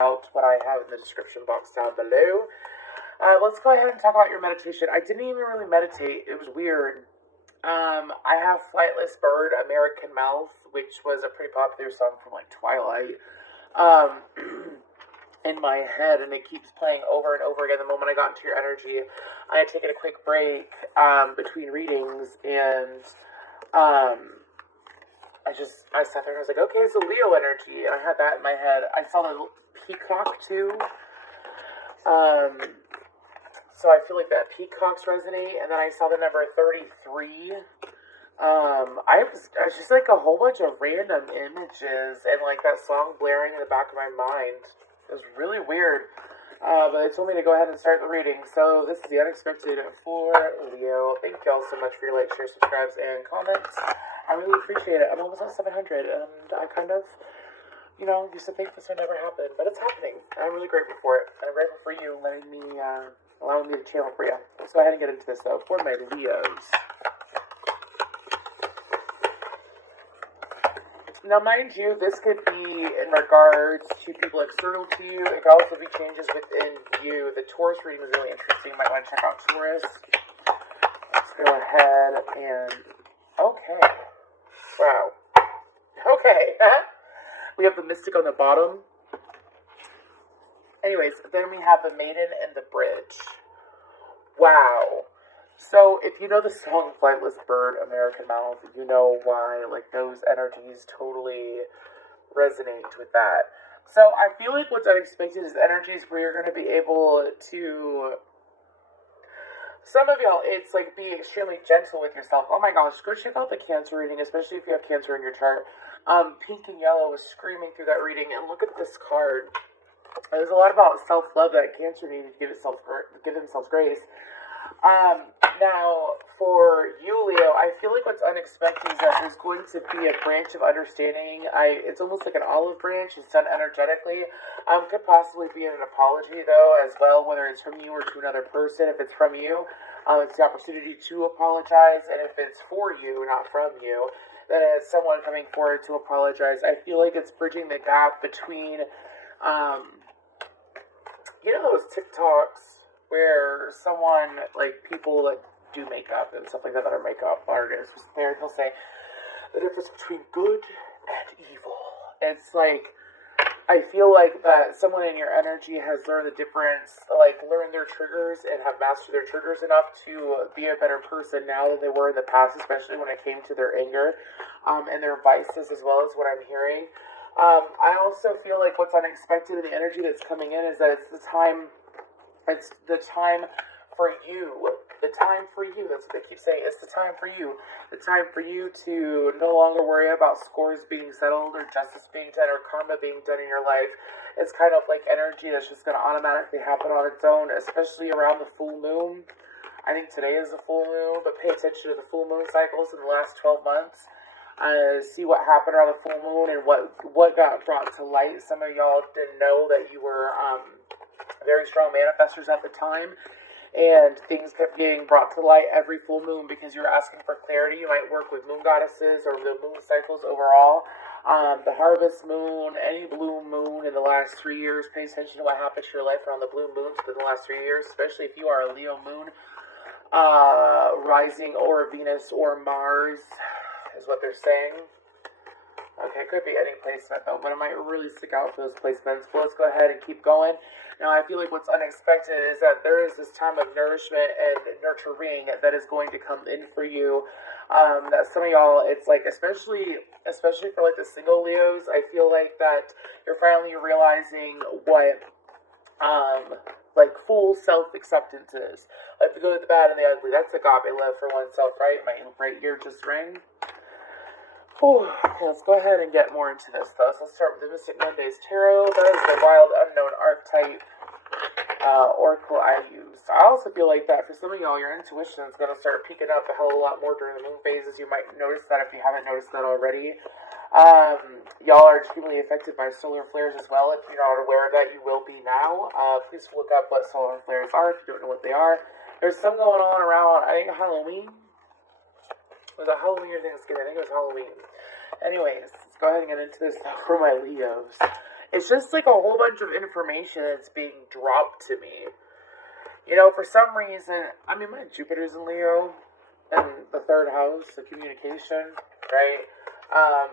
out what I have in the description box down below. Let's go ahead and talk about your meditation. I didn't even really meditate. It was weird. I have Flightless Bird, American Mouth, which was a pretty popular song from like Twilight, um, in my head, and it keeps playing over and over again. The moment I got into your energy, I had taken a quick break between readings, and I sat there and I was like, okay, so Leo energy, and I had that in my head. I saw the peacock too. So I feel like that peacocks resonate, and then I saw the number 33. I was just like a whole bunch of random images and like that song blaring in the back of my mind. It was really weird. But they told me to go ahead and start the reading. So this is the unexpected for Leo. Thank you all so much for your likes, shares, subscribes, and comments. I really appreciate it. I'm almost at 700, and I kind of, used to think this would never happen, but it's happening. I'm really grateful for it. I'm grateful for you allowing me to channel for you. Let's go ahead and get into this though. For my Leos. Now, mind you, this could be in regards to people external to you. It could also be changes within you. The Taurus reading is really interesting. You might want to check out Taurus. Let's go ahead and... Okay. Wow. Okay. We have the Mystic on the bottom. Anyways, then we have the Maiden and the Bridge. Wow. So, if you know the song Flightless Bird, American Mouth, you know why, like, those energies totally resonate with that. So, I feel like what's unexpected is energies where you're going to be able to... Some of y'all, it's like be extremely gentle with yourself. Oh my gosh, go check out the Cancer reading, especially if you have Cancer in your chart. Pink and yellow was screaming through that reading, and look at this card. There's a lot about self-love that Cancer needed to give themselves grace. Now, for you, Leo, I feel like what's unexpected is that there's going to be a branch of understanding. It's almost like an olive branch. It's done energetically. Could possibly be an apology, though, as well, whether it's from you or to another person. If it's from you, it's the opportunity to apologize. And if it's for you, not from you, then it's someone coming forward to apologize. I feel like it's bridging the gap between, those TikToks where someone, like, people that do makeup and stuff like that are makeup artists, they'll say the difference between good and evil. It's like, I feel like that someone in your energy has learned the difference, like, learned their triggers and have mastered their triggers enough to be a better person now than they were in the past, especially when it came to their anger, and their vices, as well as what I'm hearing. I also feel like what's unexpected in the energy that's coming in is that it's the time for you. The time for you. That's what they keep saying. It's the time for you. The time for you to no longer worry about scores being settled or justice being done or karma being done in your life. It's kind of like energy that's just going to automatically happen on its own, especially around the full moon. I think today is the full moon, but pay attention to the full moon cycles in the last 12 months. See what happened around the full moon and what got brought to light. Some of y'all didn't know that you were very strong manifestors at the time, and things kept getting brought to light every full moon because you were asking for clarity. You might work with moon goddesses or the moon cycles overall. The harvest moon, any blue moon in the last 3 years. Pay attention to what happened to your life around the blue moons within the last 3 years, especially if you are a Leo moon rising, or Venus or Mars is what they're saying. Okay, it could be any placement though, but it might really stick out for those placements. But let's go ahead and keep going. Now, I feel like what's unexpected is that there is this time of nourishment and nurturing that is going to come in for you. That some of y'all, it's like, especially for like the single Leos, I feel like that you're finally realizing what like full self-acceptance is. Like the good, the bad, and the ugly. That's agape love for oneself, right? My right ear just rang. Whew. Okay, let's go ahead and get more into this, though. So let's start with the Mystic Mondays Tarot. That is the wild, unknown archetype oracle I use. I also feel like that for some of y'all, your intuition is going to start peaking up a hell of a lot more during the moon phases. You might notice that if you haven't noticed that already. Y'all are extremely affected by solar flares as well. If you're not aware of that, you will be now. Please look up what solar flares are if you don't know what they are. There's some going on around, I think, Halloween. Was it Halloween or Thanksgiving? I think it was Halloween. Anyways, let's go ahead and get into this for my Leos. It's just like a whole bunch of information that's being dropped to me. You know, for some reason, I mean, my Jupiter's in Leo, and the third house, the communication, right?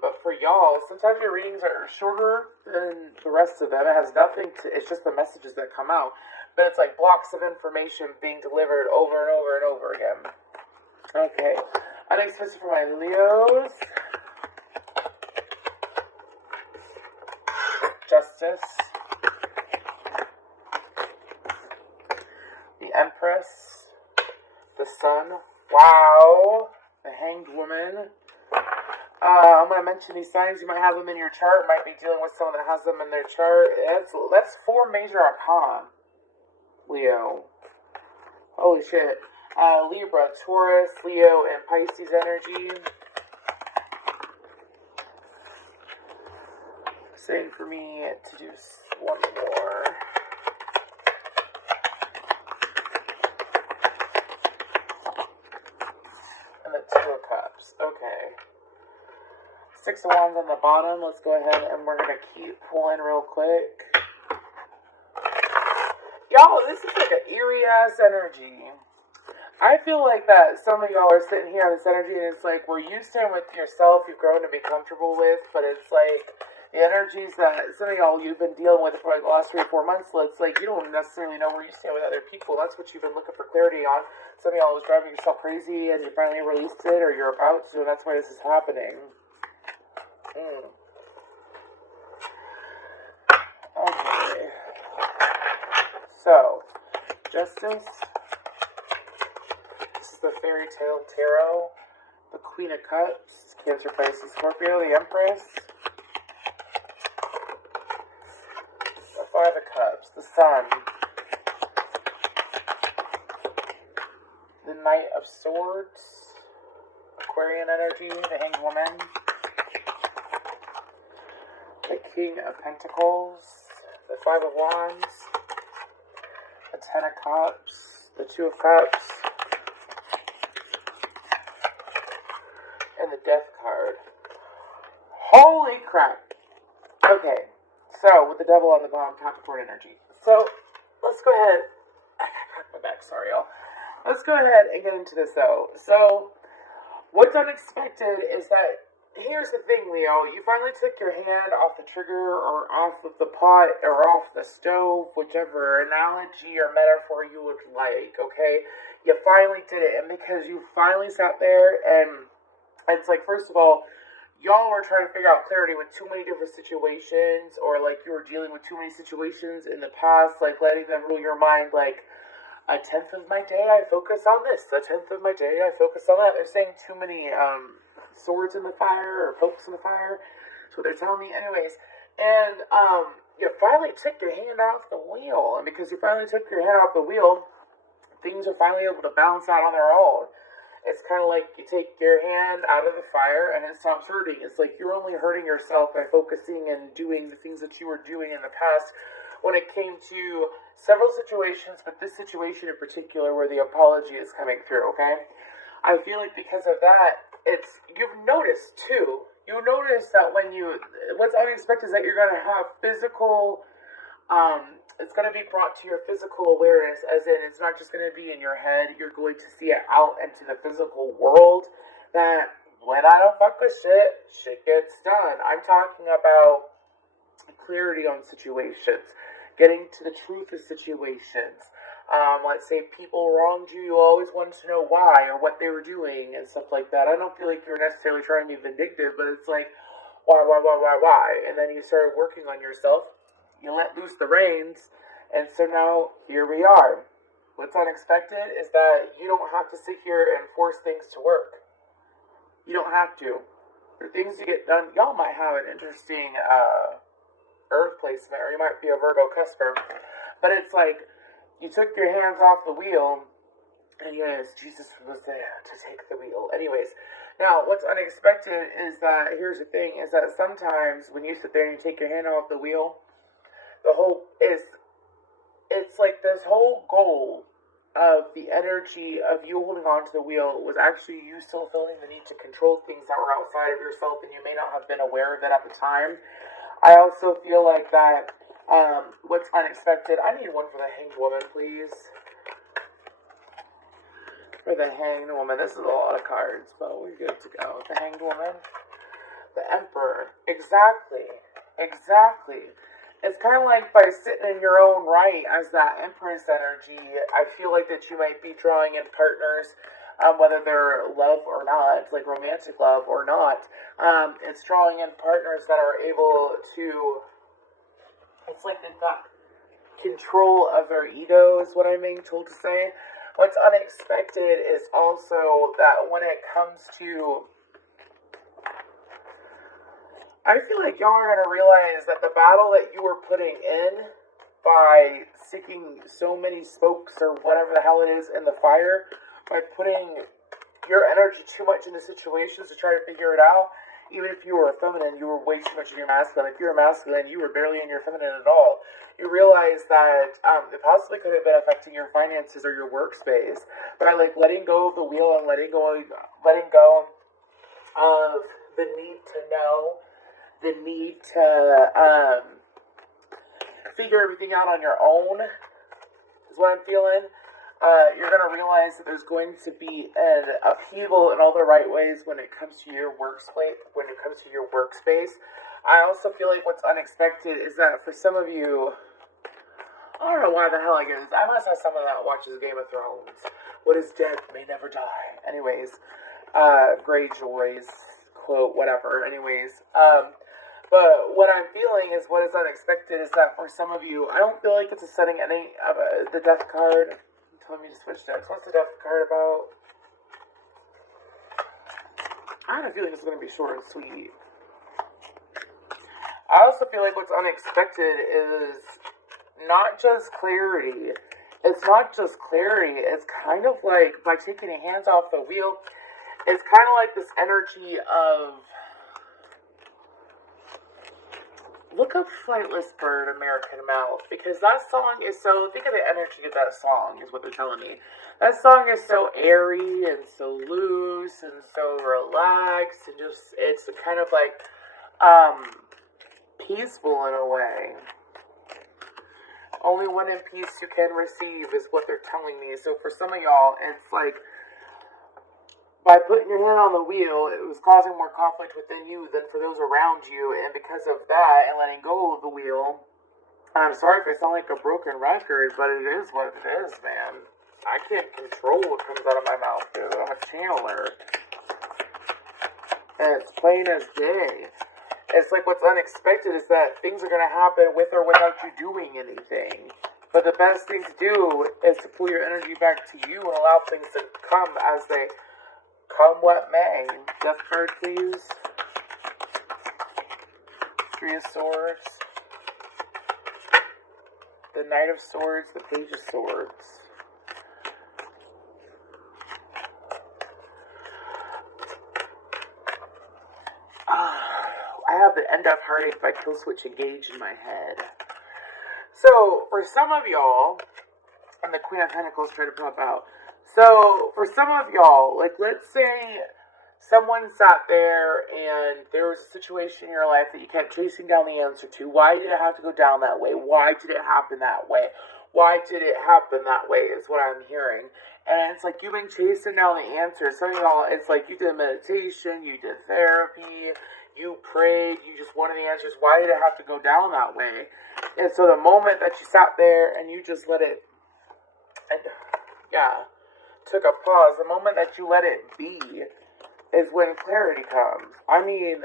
But for y'all, sometimes your readings are shorter than the rest of them. It has nothing to, it's just the messages that come out. But it's like blocks of information being delivered over and over and over again. Okay. Unexpected for my Leos. Justice. The Empress. The Sun. Wow. The Hanged Woman. I'm going to mention these signs. You might have them in your chart. Might be dealing with someone that has them in their chart. That's 4 major arcana. Leo. Holy shit. Libra, Taurus, Leo, and Pisces energy. Saying for me to do one more. And the Two of Cups. Okay. 6 of Wands on the bottom. Let's go ahead and we're going to keep pulling real quick. Y'all, this is like an eerie ass energy. I feel like that some of y'all are sitting here on this energy and it's like we're used to it with yourself, you've grown to be comfortable with, but it's like the energies that some of y'all you've been dealing with for like the last 3 or 4 months, so it's like you don't necessarily know where you stand with other people. That's what you've been looking for clarity on. Some of y'all was driving yourself crazy and you finally released it or you're about to, and that's why this is happening. Okay. So, Justice. This is the Fairy Tale Tarot. The Queen of Cups. Cancer, Pisces, Scorpio. The Empress. The Five of Cups. The Sun. The Knight of Swords. Aquarian energy. The Hanged Woman. The King of Pentacles. The Five of Wands. The Ten of Cups. The Two of Cups. And the Death card. Holy crap. Okay. So, with the Devil on the bottom, Capricorn energy. So, let's go ahead. I got my back, sorry, y'all. Let's go ahead and get into this, though. So, what's unexpected is that, here's the thing, Leo. You finally took your hand off the trigger or off of the pot or off the stove, whichever analogy or metaphor you would like, okay? You finally did it. And because you finally sat there and it's like, first of all, y'all were trying to figure out clarity with too many different situations, or like you were dealing with too many situations in the past, like letting them rule your mind, like a 10th of my day I focus on this, a 10th of my day I focus on that. They're saying too many swords in the fire or pokes in the fire. That's what they're telling me. Anyways, and you finally took your hand off the wheel, and because you finally took your hand off the wheel, things are finally able to balance out on their own. It's kind of like you take your hand out of the fire and it stops hurting. It's like you're only hurting yourself by focusing and doing the things that you were doing in the past when it came to several situations, but this situation in particular where the apology is coming through, okay? I feel like because of that, you've noticed too. You notice that what's unexpected is that you're going to have physical, it's going to be brought to your physical awareness, as in it's not just going to be in your head, you're going to see it out into the physical world, that when I don't fuck with shit, shit gets done. I'm talking about clarity on situations, getting to the truth of situations. Let's say people wronged you, you always wanted to know why or what they were doing and stuff like that. I don't feel like you're necessarily trying to be vindictive, but it's like, why? And then you started working on yourself. You let loose the reins, and so now here we are. What's unexpected is that you don't have to sit here and force things to work. You don't have to. For things to get done, y'all might have an interesting earth placement, or you might be a Virgo cusper, but it's like you took your hands off the wheel, and yes, Jesus was there to take the wheel. Anyways, now what's unexpected is that, here's the thing, is that sometimes when you sit there and you take your hand off the wheel, it's like this whole goal of the energy of you holding on to the wheel was actually you still feeling the need to control things that were outside of yourself, and you may not have been aware of it at the time. I also feel like that what's unexpected. I need one for the Hanged Woman, please. For the Hanged Woman. This is a lot of cards, but we're good to go. The Hanged Woman. The Emperor. Exactly. Exactly. It's kind of like by sitting in your own right as that Empress energy, I feel like that you might be drawing in partners, whether they're love or not, like romantic love or not. It's drawing in partners that are able to, it's like they've got control of their ego, is what I'm being told to say. What's unexpected is also that when it comes to, I feel like y'all are going to realize that the battle that you were putting in by seeking so many spokes or whatever the hell it is in the fire, by putting your energy too much into situations to try to figure it out, even if you were feminine, you were way too much in your masculine. If you were masculine, you were barely in your feminine at all. You realize that it possibly could have been affecting your finances or your workspace. By like letting go of the wheel and letting go of the need to know, the need to figure everything out on your own is what I'm feeling. You're going to realize that there's going to be an upheaval in all the right ways when it comes to your workspace. I also feel like what's unexpected is that for some of you, I don't know why the hell I get this. I must have someone that watches Game of Thrones. What is dead may never die. Anyways, Greyjoy's quote, whatever. Anyways, but what I'm feeling is what is unexpected is that for some of you, I don't feel like it's a setting any of the death card. Let me just switch decks. What's the death card about? I have a feeling it's going to be short and sweet. I also feel like what's unexpected is not just clarity. It's not just clarity. It's kind of like by taking your hands off the wheel, it's kind of like this energy of, look up Flightless Bird, American Mouth, because that song is so, think of the energy of that song, is what they're telling me. That song is so airy and so loose and so relaxed and just, it's kind of like, peaceful in a way. Only one in peace you can receive is what they're telling me. So for some of y'all, it's like, by putting your hand on the wheel, it was causing more conflict within you than for those around you. And because of that, and letting go of the wheel, I'm sorry if I sound like a broken record, but it is what it is, man. I can't control what comes out of my mouth, dude. I'm a channeler. And it's plain as day. It's like what's unexpected is that things are going to happen with or without you doing anything. But the best thing to do is to pull your energy back to you and allow things to come as they come what may. Death card, please. Three of Swords. The Knight of Swords, the Page of Swords. I have the End of Heartache by Killswitch Engage in my head. So, for some of y'all, and the Queen of Pentacles try to pop out. So, for some of y'all, like, let's say someone sat there and there was a situation in your life that you kept chasing down the answer to. Why did it have to go down that way? Why did it happen that way? Why did it happen that way is what I'm hearing. And it's like you've been chasing down the answers. Some of y'all, it's like you did meditation, you did therapy, you prayed, you just wanted the answers. Why did it have to go down that way? And so the moment that you sat there and you just let it, and yeah, took a pause, the moment that you let it be is when clarity comes. I mean,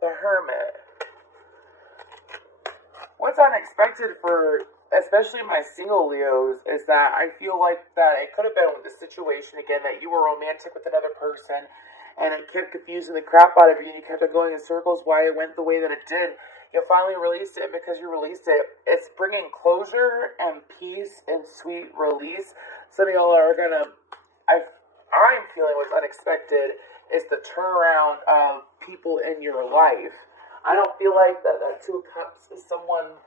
the Hermit. What's unexpected for, especially my single Leos, is that I feel like that it could have been with the situation again that you were romantic with another person and it kept confusing the crap out of you and you kept on going in circles why it went the way that it did. You finally released it, and because you released it, it's bringing closure and peace and sweet release. Some of y'all are gonna, I'm feeling what's unexpected is the turnaround of people in your life. I don't feel like that Two of Cups is someone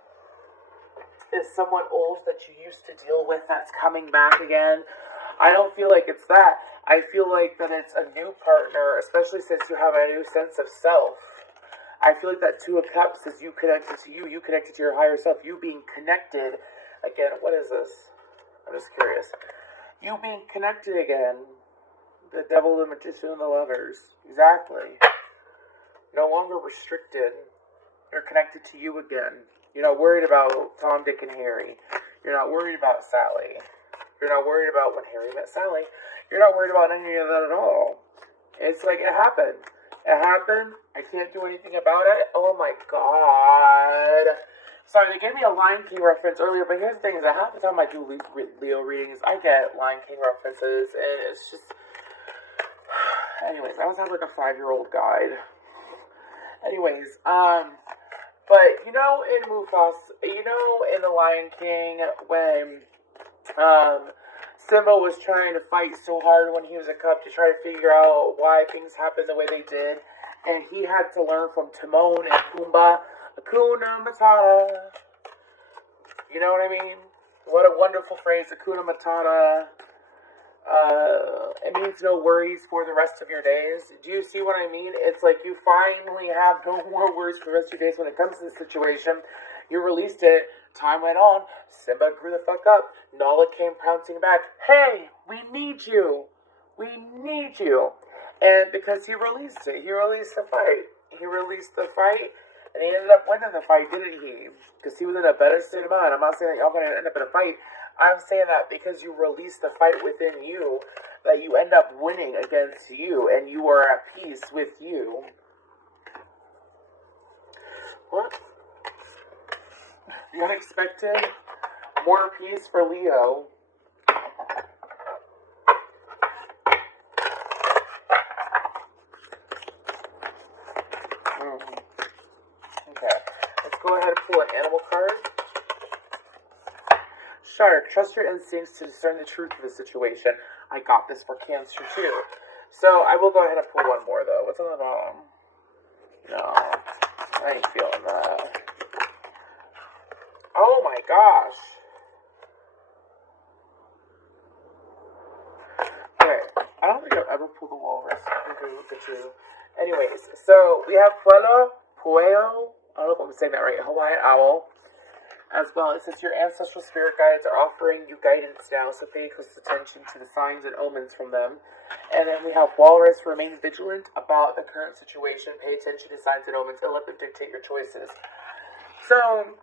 old that you used to deal with that's coming back again. I don't feel like it's that. I feel like that it's a new partner, especially since you have a new sense of self. I feel like that Two of Cups is you connected to you connected to your higher self, you being connected. Again, what is this? I'm just curious. You being connected again. The Devil, the Magician, and the Lovers. Exactly. No longer restricted. You're connected to you again. You're not worried about Tom, Dick, and Harry. You're not worried about Sally. You're not worried about when Harry met Sally. You're not worried about any of that at all. It's like, it happened. It happened. I can't do anything about it. Oh my god. Sorry, they gave me a Lion King reference earlier, but here's the thing, is that half the time I do Leo readings, I get Lion King references, and it's just... Anyways, I always have like a 5-year-old guide. Anyways, but you know in Mufasa, you know in the Lion King, when, Simba was trying to fight so hard when he was a cub to try to figure out why things happened the way they did, and he had to learn from Timon and Pumbaa, Hakuna Matata. You know what I mean? What a wonderful phrase, Hakuna Matata. It means no worries for the rest of your days. Do you see what I mean? It's like you finally have no more worries for the rest of your days when it comes to this situation. You released it. Time went on. Simba grew the fuck up. Nala came pouncing back. Hey, we need you. We need you. And because he released it. He released the fight. He released the fight. And he ended up winning the fight, didn't he? Because he was in a better state of mind. I'm not saying that y'all going to end up in a fight. I'm saying that because you release the fight within you, that you end up winning against you, and you are at peace with you. What? The unexpected? More peace for Leo. Okay. Let's go ahead and pull an animal card. Shark, trust your instincts to discern the truth of the situation. I got this for Cancer too. So I will go ahead and pull one more though. What's on the bottom? No, I ain't feeling that. Oh my gosh. Okay, I don't think I've ever pulled the walrus. I think we look at you. Anyways, so we have Puelo. I don't know if I'm saying that right. Hawaiian owl. As well, it says your ancestral spirit guides are offering you guidance now, so pay close attention to the signs and omens from them. And then we have Walrus, remain vigilant about the current situation, pay attention to signs and omens, and let them dictate your choices. So,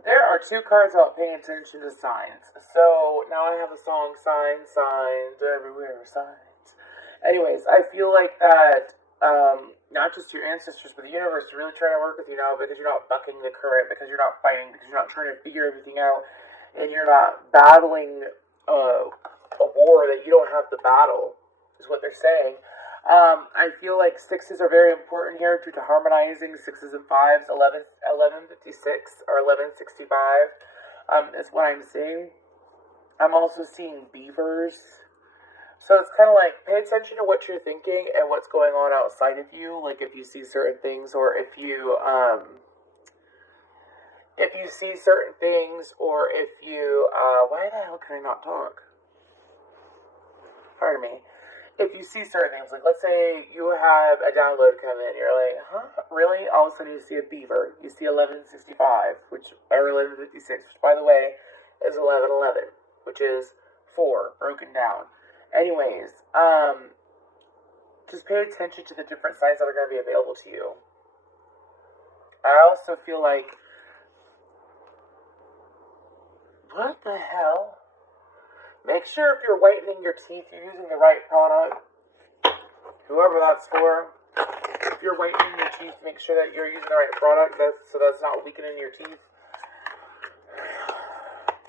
there are 2 cards about paying attention to signs. So, now I have a song, signs, everywhere, signs. Anyways, I feel like that, not just your ancestors, but the universe is really trying to work with you now because you're not bucking the current, because you're not fighting, because you're not trying to figure everything out, and you're not battling a war that you don't have to battle, is what they're saying. I feel like 6s are very important here due to harmonizing 6s and 5s, 1156 or 1165 is what I'm seeing. I'm also seeing beavers. So it's kind of like, pay attention to what you're thinking and what's going on outside of you. Like if you see certain things, or if you see certain things, or if you, why the hell can I not talk? Pardon me. If you see certain things, like let's say you have a download come in, you're like, huh, really? All of a sudden you see a beaver. You see 1165, or 1156, which by the way is 1111, which is 4 broken down. Anyways, just pay attention to the different signs that are going to be available to you. I also feel like, what the hell? Make sure if you're whitening your teeth, you're using the right product. Whoever that's for. If you're whitening your teeth, make sure that you're using the right product, so that's not weakening your teeth.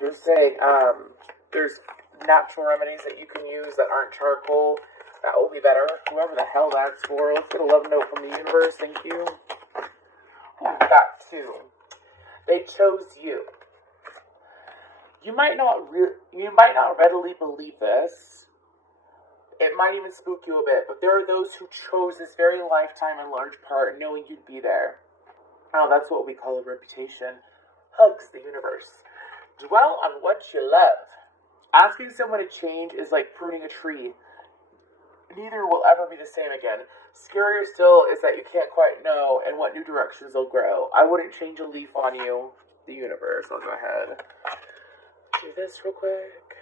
They're saying, there's natural remedies that you can use that aren't charcoal. That will be better. Whoever the hell that's for. Let's get a love note from the universe. Thank you. Oh, we got 2. They chose you. You might not readily believe this. It might even spook you a bit, but there are those who chose this very lifetime in large part, knowing you'd be there. Oh, that's what we call a reputation. Hugs the universe. Dwell on what you love. Asking someone to change is like pruning a tree. neither will ever be the same again. Scarier still is that you can't quite know in what new directions they'll grow. I wouldn't change a leaf on you, the universe. I'll go ahead. Do this real quick.